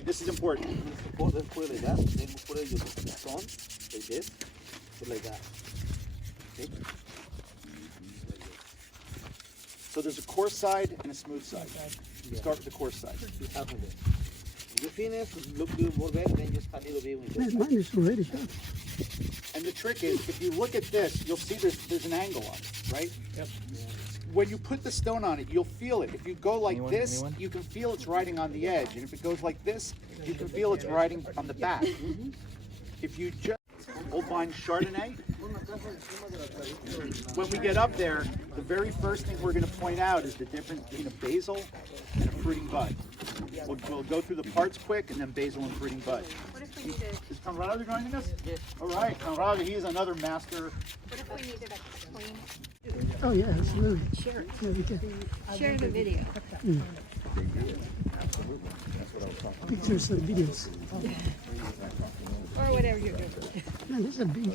Right, this is important. Let's put it like that. Then we put it your stone like this. Put like that. Okay. So there's a coarse side and a smooth side. Start with the coarse side. Half of it. When you finish, look more better, then just cut a little bit with this. Mine is already done. And the trick is, if you look at this, you'll see there's an angle on it, right? Yep. When you put the stone on it, you'll feel it. If you go like this, you can feel it's riding on the edge. And if it goes like this, you can feel it's riding on the back. If you just Old Vine Chardonnay, when we get up there, the very first thing we're going to point out is the difference between a basil and a fruiting bud. We'll go through the parts quick, and then basil and fruiting bud. What if we needed, Is Conrado joining us? Yes. All right, Conrado, he is another master. what if we needed a clean? Oh yeah, absolutely. Share it. Yeah, we can. Share the video. Pictures and videos. Or whatever you're doing. Man, this is a big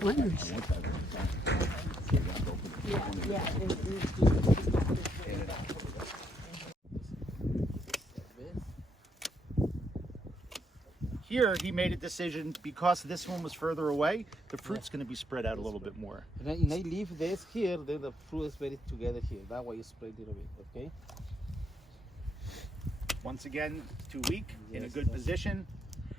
wineries. Here, he made a decision because this one was further away, the fruit's going to be spread out a little bit more. And I leave this here, then the fruit is very together here. That way you spread it a little bit, okay? Once again, too weak, in a Yes, good yes. position.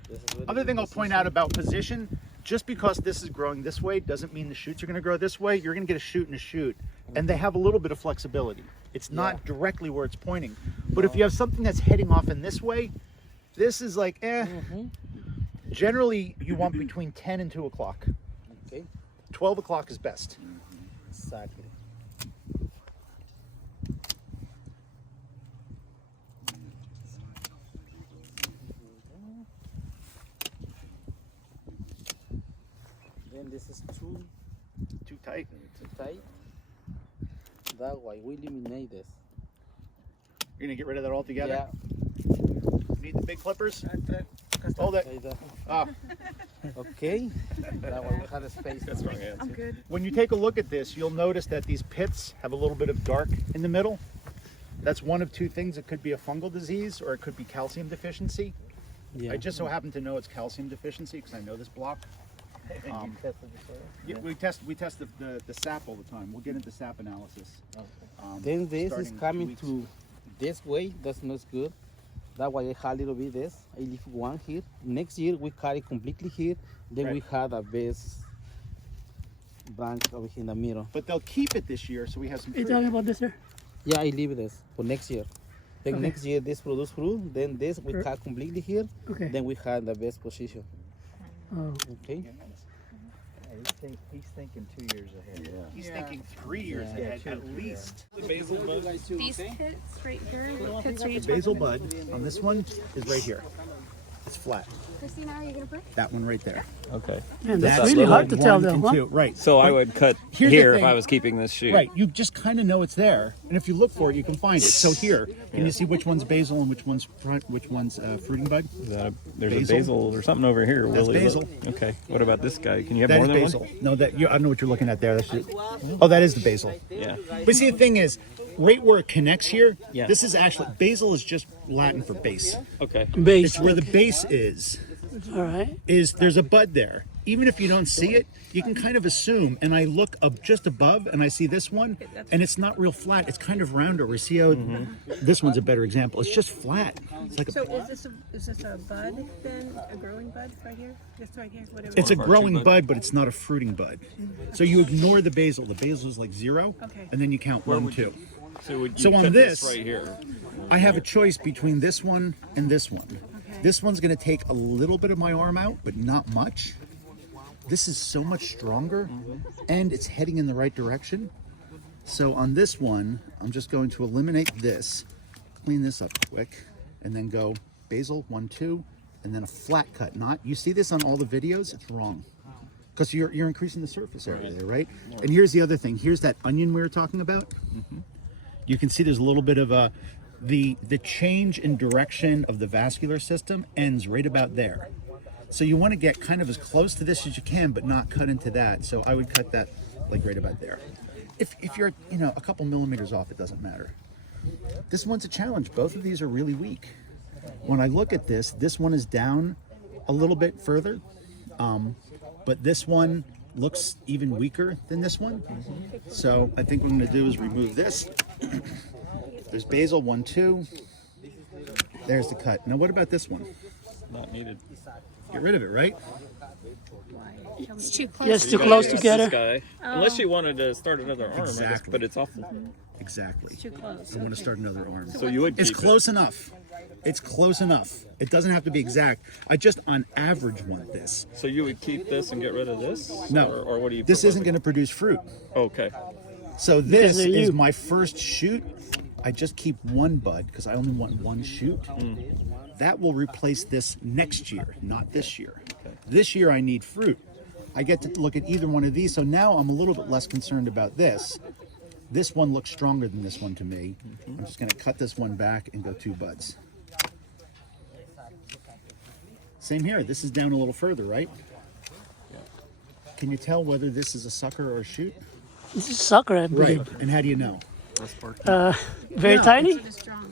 This is very Other good thing I'll point out about position, just because this is growing this way doesn't mean the shoots are going to grow this way. You're going to get a shoot and a shoot, and they have a little bit of flexibility. It's not directly where it's pointing. But if you have something that's heading off in this way, this is like, Generally, you want between 10 and 2 o'clock. Okay. 12 o'clock is best. Exactly. Then this is too Too tight. tight. That way we eliminate this. You're going to get rid of that altogether? Yeah. Need the big clippers? Hold it. Like that. Ah. Okay. That way we have a space. That's wrong answer. I'm good. When you take a look at this, you'll notice that these pits have a little bit of dark in the middle. That's one of two things. It could be a fungal disease or it could be calcium deficiency. Yeah. I just so happen to know it's calcium deficiency because I know this block. Yeah, we test the sap all the time. We'll get into sap analysis. Then this starting is in 2 coming weeks. to this way. That's not good. That way I have a little bit this. I leave one here. Next year we cut it completely here. Then we Right. have a base branch over here in the middle. But they'll keep it this year, so we have some Are you fruit. talking about this here? Yeah, I leave this for next year. Then Okay. next year this produce fruit. Then this we Sure. cut completely here. Okay. Then we have the best position. Oh, Okay. He's thinking 2 years ahead. He's thinking 3 years Yeah. ahead at least. Basil bud. These pits right here, what pits are you The talking basil about? bud on this one is right here. It's flat. Christina, are you gonna put? That one right there. Okay. man, that's That's really hard to one tell though, and huh? 2. Right. So I But would cut here's the here if thing. I was keeping this shoot. Right, you just kind of know it's there, and if you look for it, you can find it. So here, can you see which one's basil and which one's fruiting bud? Is that there's Basil? a basil or something over here. That's Willie, basil. look. Okay. What about this guy? Can you have That more is than basil. one? No, I don't know what you're looking at there. That's just, oh, that is the basil. Yeah. But see, the thing is, right where it connects here, Yeah. this is actually basil is just Latin for base. Okay. Base. It's where the base is. All right. There's a bud there. Even if you don't see it, you can kind of assume. And I look up just above, and I see this one, and it's not real flat. It's kind of rounder. We see how this one's a better example. It's just flat. It's like So is this a bud then, a growing bud right here? Just right here, whatever. it's a Or growing bud. bud, but it's not a fruiting bud. So you ignore the basil. The basil is like 0, Okay. and then you count 1, 2. So would you So on cut this- right here? I have a choice between this one and this one. This one's going to take a little bit of my arm out, but not much. This is so much stronger, and it's heading in the right direction. So on this one, I'm just going to eliminate this, clean this up quick, and then go basil 1, 2, and then a flat cut. Not you see this on all the videos, it's wrong. Because you're increasing the surface area there, right? And here's the other thing. Here's that onion we were talking about. You can see there's a little bit of a the change in direction of the vascular system ends right about there. So you want to get kind of as close to this as you can, but not cut into that. So I would cut that like right about there. If you're a couple millimeters off, it doesn't matter. This one's a challenge. Both of these are really weak. When I look at this one is down a little bit further, but this one looks even weaker than this one. So I think what I'm going to do is remove this. There's basil 1, 2. There's the cut. Now what about this one? Not needed. Get rid of it, right? It's too close. Yes, too close This together. guy. Unless you wanted to start another arm, I guess, Exactly. but it's off. Exactly. Too close. I want to start another arm. So you would It's keep close enough. It's close enough. It doesn't have to be exact. I just, on average, want this. So you would keep this and get rid of this? No. Or what do you? This isn't propose? going to produce fruit. Okay. So this of you. is my first shoot. I just keep one bud because I only want one shoot. That will replace this next year, not this year. This year I need fruit. I get to look at either one of these. So now I'm a little bit less concerned about this. This one looks stronger than this one to me. I'm just going to cut this one back and go 2 buds. Same here. This is down a little further, right? Can you tell whether this is a sucker or a shoot? This is sucker, I believe. And how do you know? Very Yeah, tiny.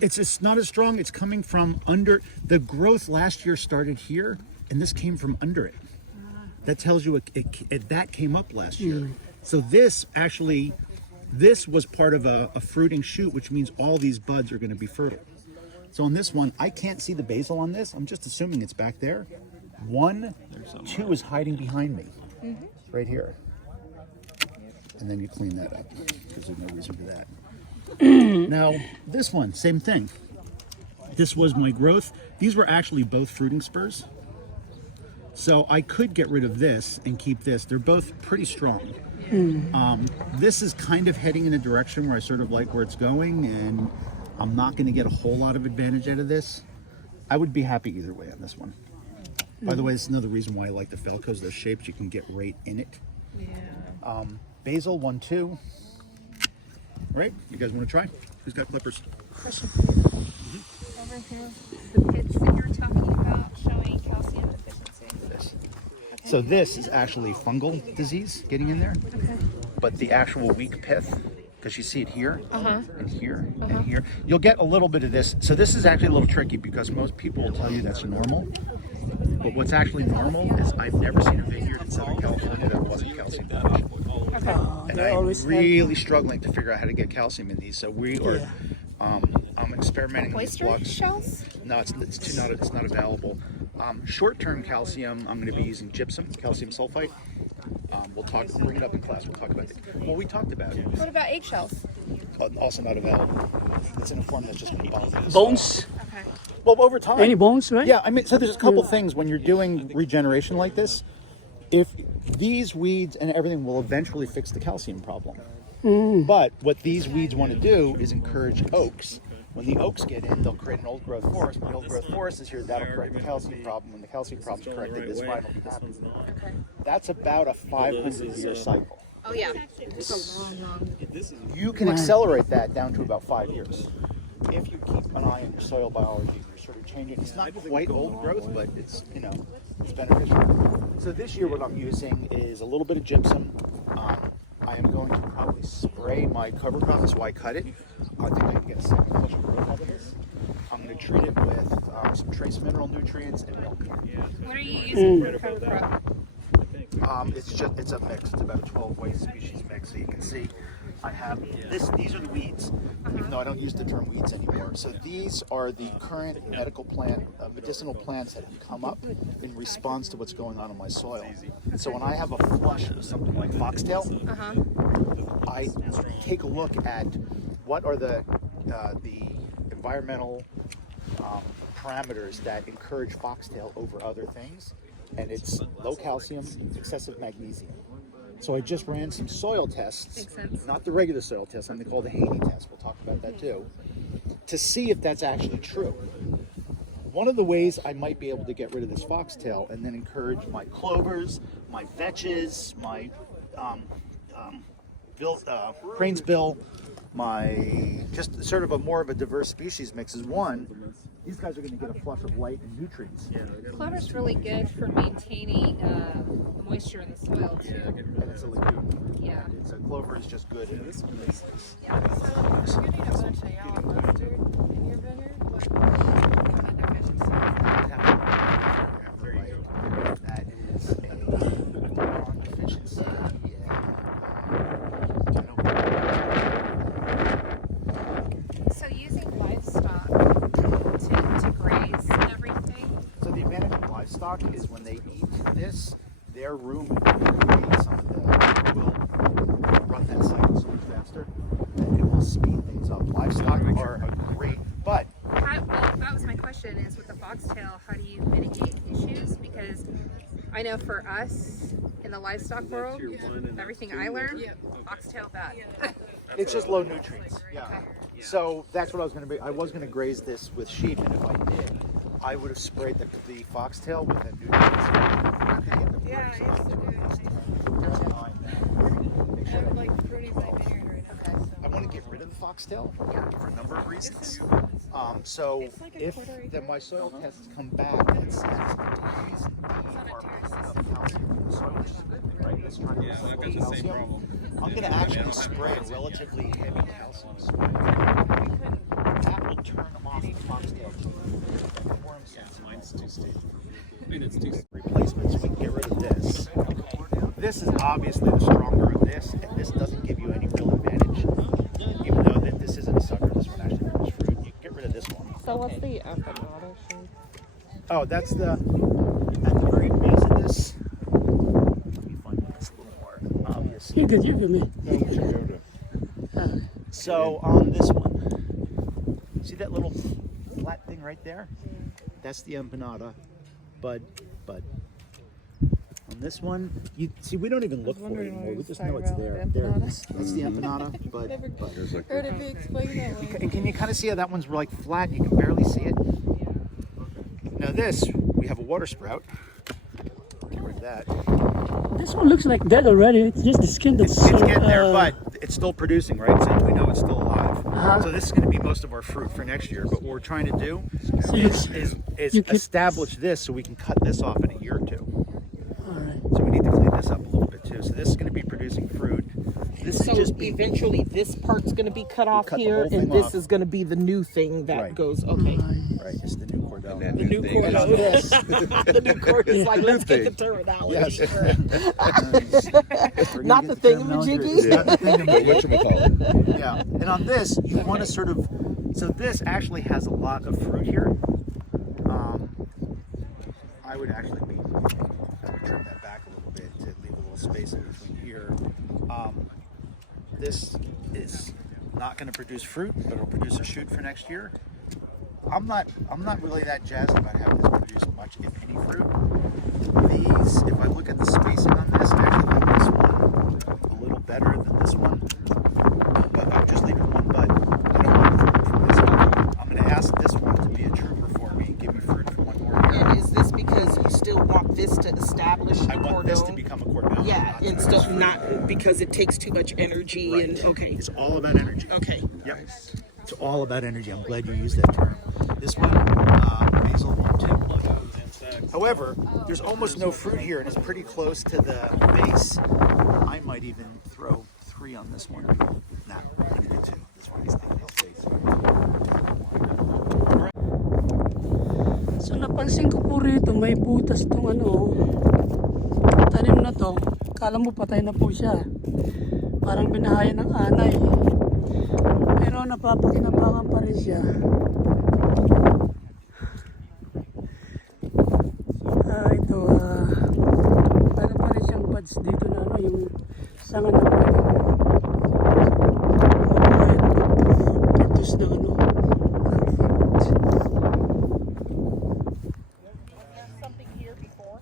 It's not as strong. It's coming from under. The growth last year started here, and this came from under it. That tells you that came up last year. So this actually, this was part of a fruiting shoot, which means all these buds are going to be fertile. So on this one, I can't see the basil on this. I'm just assuming it's back there. 1, 2 is hiding behind me, right here. And then you clean that up because there's no reason for that. Now, this one, same thing. This was my growth. These were actually both fruiting spurs. So I could get rid of this and keep this. They're both pretty strong. This is kind of heading in a direction where I sort of like where it's going, and I'm not going to get a whole lot of advantage out of this. I would be happy either way on this one. By the way, this is another reason why I like the Felcos. Those shapes, you can get right in it. Yeah. Basil 1, 2. Right? You guys want to try? Who's got clippers? Over here, the pits that you're talking about showing calcium deficiency. This. So this is actually fungal disease getting in there. Okay. But the actual weak pith, because you see it here and here and here, you'll get a little bit of this. So this is actually a little tricky because most people will tell you that's normal. But what's actually normal is I've never seen a vineyard in Southern California that wasn't calcium rich. And I'm really struggling to figure out how to get calcium in these. So we are, I'm experimenting with these Oyster blocks. shells? No, it's not available. Short-term calcium, I'm going to be using gypsum, calcium sulfite. Bring it up in class. We'll talk about it. Well, we talked about it. What about eggshells? Also not available. It's in a form that's just bones. Bones. Okay. Well, over time. Any bones, right? Yeah, I mean, so there's a couple things when you're doing regeneration like this. If these weeds and everything will eventually fix the calcium problem. But what these weeds want to do is encourage oaks. When the oaks get in, they'll create an old growth forest. When the old growth forest is here, that'll correct the calcium problem. When the calcium problem is corrected, this vine will be happy. Okay. That's about a 500-year cycle. Oh yeah. It's a long. You can accelerate that down to about 5 years if you keep an eye on your soil biology. You're sort of changing. It's not quite old growth, but it's it's beneficial. So this year, what I'm using is a little bit of gypsum. I am going to probably spray my cover crop. That's why I cut it. I think I can get a second flush of growth out of this. I'm going to treat it with some trace mineral nutrients and milk. What are you using for cover crop? It's a mix. It's about a 12-way species mix. So you can see I have this. These are the weeds, even though I don't use the term weeds anymore. So these are the current medicinal plants that have come up in response to what's going on in my soil. And so when I have a flush of something like foxtail, I take a look at what are the environmental parameters that encourage foxtail over other things, and it's low calcium, excessive magnesium. So I just ran some soil tests, Makes sense. not the regular soil test, something called the Haney test. We'll talk about that too, to see if that's actually true. One of the ways I might be able to get rid of this foxtail and then encourage my clovers, my vetches, my cranesbill, my just sort of a more of a diverse species mix is one. These guys are going to get a flush of light and nutrients. Clover's really good for maintaining moisture in the soil too. And it's a legume. Yeah. So clover is just good. You're getting a bunch of yellow mustard in your vineyard. What kind of deficiency? livestock is when they eat this, their rumen will create some of the, will run that cycle so much faster, and it will speed things up. Livestock are a great, but Well, that was my question: is with the foxtail, how do you mitigate issues? Because I know for us in the livestock world, everything I learned, foxtail bad. it's just low nutrients. Yeah. So that's what I was going to be. I was going to graze this with sheep, and if I did, I would have sprayed the foxtail with a nutrient. Yeah, I used to do it. I'm like pruning my vineyard right now. I want to get rid of the foxtail for a number of reasons. So It's like a if quarter acre. then my soil tests come back and says A's and D are picking up calcium in the soil, which is a good thing, right? It's trying to Yeah, I've got recycle the same calcium. problem. I'm going to actually spray a relatively heavy calcium spray. That will turn them off the foxtail too. Mine's too steep. I mean, it's too steep. Replacement, so we can get rid of this. This is obviously the stronger of this, and this doesn't give you any real advantage. Even though that this isn't a sucker, this one actually produces fruit. You can get rid of this one. So what's the empanada shape? Oh, that's at the very base of this. Let me find this a little more obvious. You're good, man. So on this one, see that little flat thing right there? That's the empanada, bud. On this one, you see we don't even look for it anymore. We just know it's there. There it is. That's the empanada, bud. Heard it be explained that way. And can you kind of see how that one's like flat? You can barely see it. Now this, we have a water sprout. Get rid of that. This one looks like dead already. It's just the skin that's It's getting there, but it's still producing, right? So we know it's still alive. Uh-huh. So this is going to be most of our fruit for next year. But what we're trying to do So is you keep- establish this so we can cut this off in a year or two. Alright. So we need to clean this up a little bit too. So this is going to be producing fruit. This So is just being, eventually this part's going to be cut off cut the here whole thing and this off. is going to be the new thing that Right. goes, okay. right. It's the new cordell. The new And on cordon. this, The new cordon is like, let's get the terminology. Not the thingamajiggy. Not the thingamajiggy. Yeah. And on this, you want to sort of. So this actually has a lot of fruit here. I would actually trim that back a little bit to leave a little space in between here. This is not going to produce fruit, but it'll produce a shoot for next year. I'm not really that jazzed about having this produce much, if any, fruit. These, if I look at the spacing on this, I actually like this one a little better than this one. But I'm just leaving one bud. I don't want fruit from this one. I'm going to ask this one to be a trooper for me and give me fruit for one more year. And is this because you still want this to establish the I want cordon? this to become a cordell. Yeah, not and to stuff, produce fruit. not because it takes too much energy Right. and, okay. It's all about energy. Okay. Yep. It's all about energy. I'm glad you used that term. This one, basil one too. However, there's almost no fruit here, and it's pretty close to the base. I might even throw 3 on this one. Nah, I'm gonna do 2. This one is taking its base. So napansin ko po rito, may butas tong tanim na to. Kala mo patay na po siya. Parang binahayan ng anay. Pero napapakinabangan pa rin siya. Meron pa rin siyang buds dito na yung sanga na cactus na Something here before?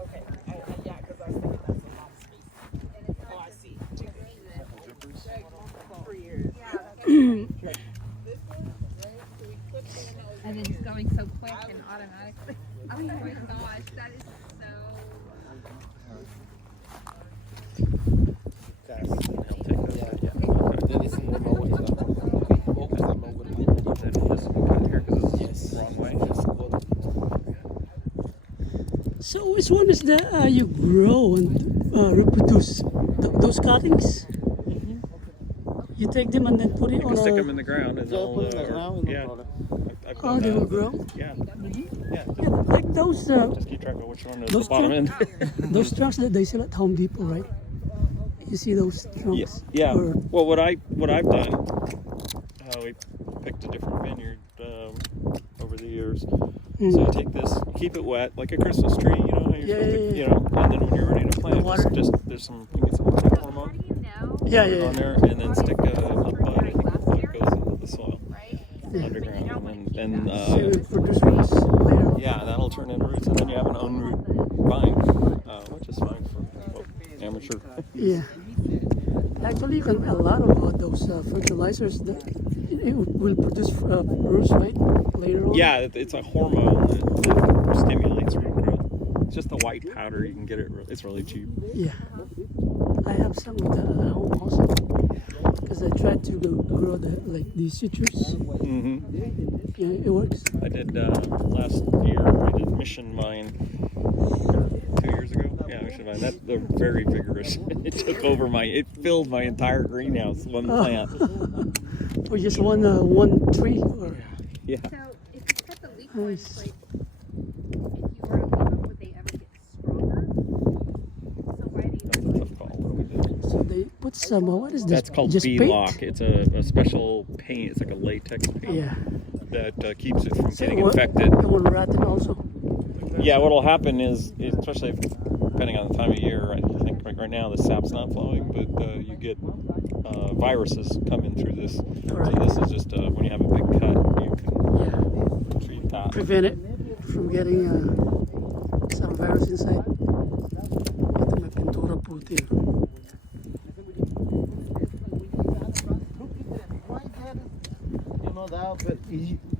Okay. Yeah, because I was thinking that's a lot of space. Oh, I see. 3 years. And then it's going so quick and automatically. Oh my gosh, that is so. So which one is that you grow and reproduce? Those cuttings? You take them and then put it You on can stick a... them in the ground and they'll, yeah. I've Oh, done they will that. grow? Yeah. Yeah, like those Just keep track of which one is the Those bottom end. those trunks that they sell at Home Depot, right? You see those trunks? Yeah. Or- Well, what I've done, we picked a different vineyard over the years. fertilizers. So you take this, keep it wet like a Christmas tree. You know how you're supposed to, yeah. you know, and then when you're ready to plant, water. just there's some you get some plant How hormone do you know? Yeah, on yeah. there, and then stick a bud. I think the bud goes into the soil Right? underground, and then So it will produce roots later. yeah, that'll turn into roots, and then you have an unroot vine, which is fine for amateur. Yeah. Actually, you can a lot of those fertilizers that it will produce roots, right? Later on. Yeah, it's a hormone that stimulates root growth. It's just a white powder. You can get it. It's really cheap. Yeah. I have some of that at home also. Because I tried to grow the citrus. Mm-hmm. Yeah, it works. I did last year. I did mission vine 2 years ago. Yeah, mission vine. They're very vigorous. It took over it filled my entire greenhouse. One plant. For just one tree. Or, Yeah. So if you cut the leaf ones, Nice. like if you were to leave them, would they ever get stronger? So why do That's a you? tough call. What do we do? so they put some, what is this? That's called just bee paint? lock. It's a special paint. It's like a latex paint Yeah. that keeps it from So getting it will- infected. It will rotten also. Yeah, what'll happen is, especially depending on the time of year, I think right now the sap's not flowing, but you get viruses coming through this. So Right. this is just when you have a big cut, you Yeah. can treat that. Prevent it from getting some virus inside. Ito may pintura puti. You know that, but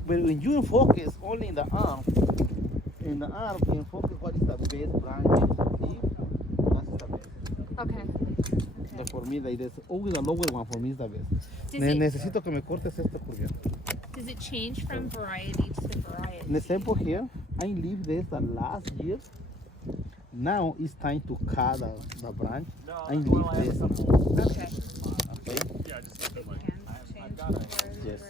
when you focus only in the arm, you focus what is the best branch, leaf, that's the best. Okay. But for me, like this, always the lower one for me is the best. Does it, Necesito que me cortes esto porque does it change from variety to variety? the example here, I leave this the last year. Now it's time to cut the branch. I leave this. Okay. Yes.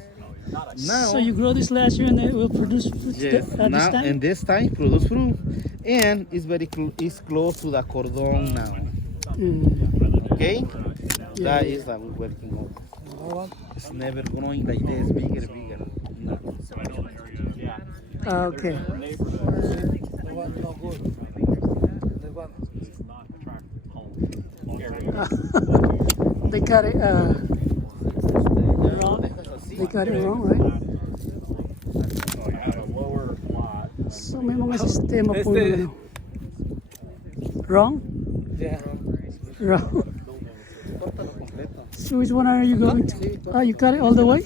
So you grow this last year and it will produce fruit Yes. this Now time? and this time produce fruit, and it's very it's close to the cordon now. Mm. Okay, Yeah. that is that we're working on. It's never growing like this, bigger. No. Okay. They got it wrong. They got it wrong, right? So may mga sistema po na ano. Wrong? Yeah. Wrong. So which one are you going to? Oh, you cut it all the way?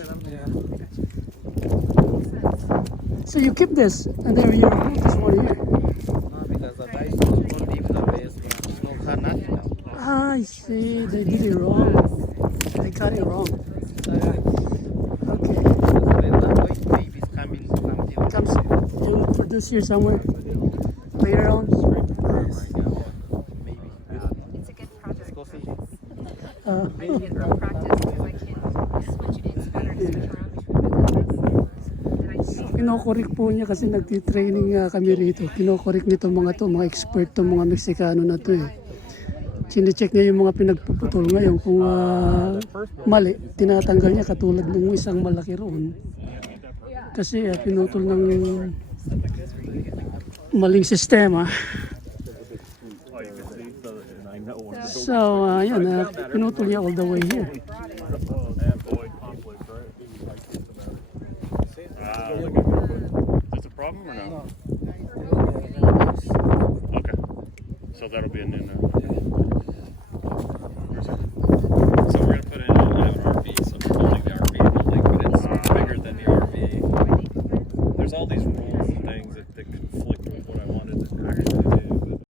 So you keep this and then you remove this one here. No, because the guys don't leave the base branch. No cut nothing now. Ah, I see. They did it wrong. They got it wrong. Okay. That way, baby's coming something. Comes, you will produce here somewhere later on. Maybe. It's a good project. Go see. Maybe in real practice, because I can switch it. It's better to switch around between businesses. And I just Kinokorek po niya kasi nagtitraining kami rito. Kinokorek nito mga expert to mga Meksikano na to eh. Sine-check niya yung mga pinagpuputol ngayon kung mali, tinatanggal niya katulad ng isang malaki roon. Kasi pinutol ng maling sistema. So, yan, pinutol niya all the way here. Is this a problem or no? Okay. So that'll be a new.